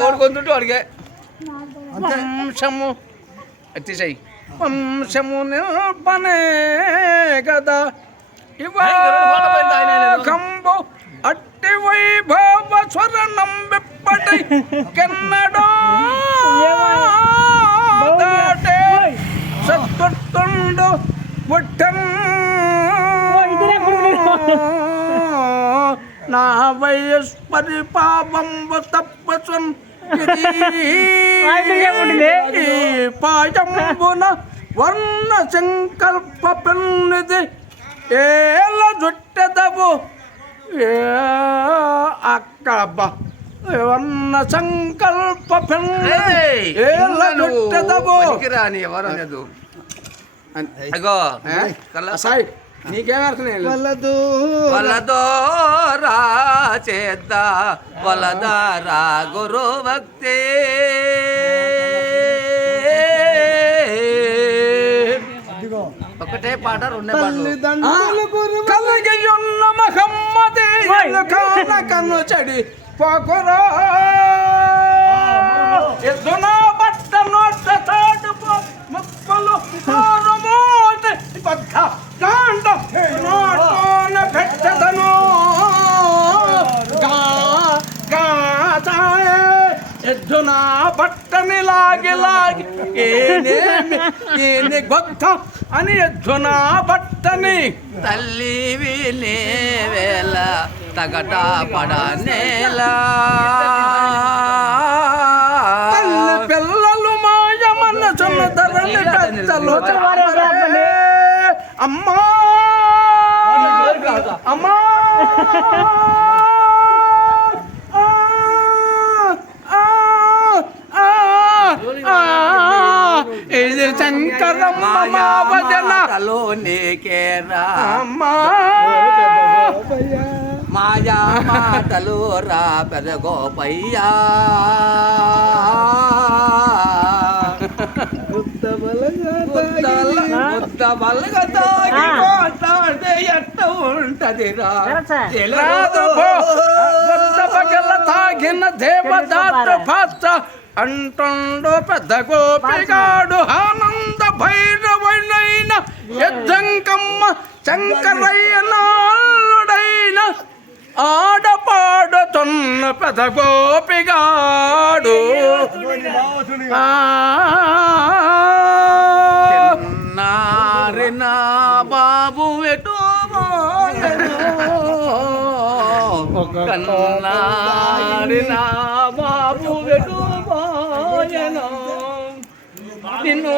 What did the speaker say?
ఓడుకుంటుంటూ అడిగే వంశము అతిశై వంశము నిల్పనే కదా కంబు అట్టి వైభవ స్వరణం విప్పటి కెన్నడో దాటే సత్తుండు పుట్టం నా వయస్పరి పాపంబు తప్పసన్ పాయంబున వర్ణ సంకల్ప పెన్నిది ఏల జుట్టెదవు అక్కబ్బ వర్ణ సంకల్ప పెన్నిది ఏల జుట్టెదవు రాని ఎవరు అనేది నీకేమర్థం వలదో రా చేద్ద వలదారా గురు భక్తి ఒకటే పాట రెండే పాటలు కలిగియున్న మహమ్మదే కన్ను చెడి పోకురా ఎద్దున బట్ట నోట తాడు ముక్కలు బద్ద కాండ నోటోన పెట్టదను గాతాయే ఎద్దున బట్టని లాగి ఏనే గొక్క అని ఎద్దున బట్టని తల్లి వినే వేళ తగట పడనేలా తల్లి పిల్లలు మాయమన్న చున్నదరని పెద్దలు అమ్మా అమ్మా ఇది శంకరమ్మ మాయలో నీకేరా మాయా మాటలు రా పెదగోపయ్యా ముద్ద బలగ తాగి ఎట్ట ఉంటదిరా పగల తాగిన దేవదాత భాష అంటుండో పెద్ద గోపిగాడు ఆనంద భైరవైన యజ్జంకమ్మ శంకరయ్య నాలుడైన ఆడపాడుతున్న పెద్ద గోపిగాడు నారినా బాబు ఎటు కన్నారినా బాబు ఎటు నిన్ను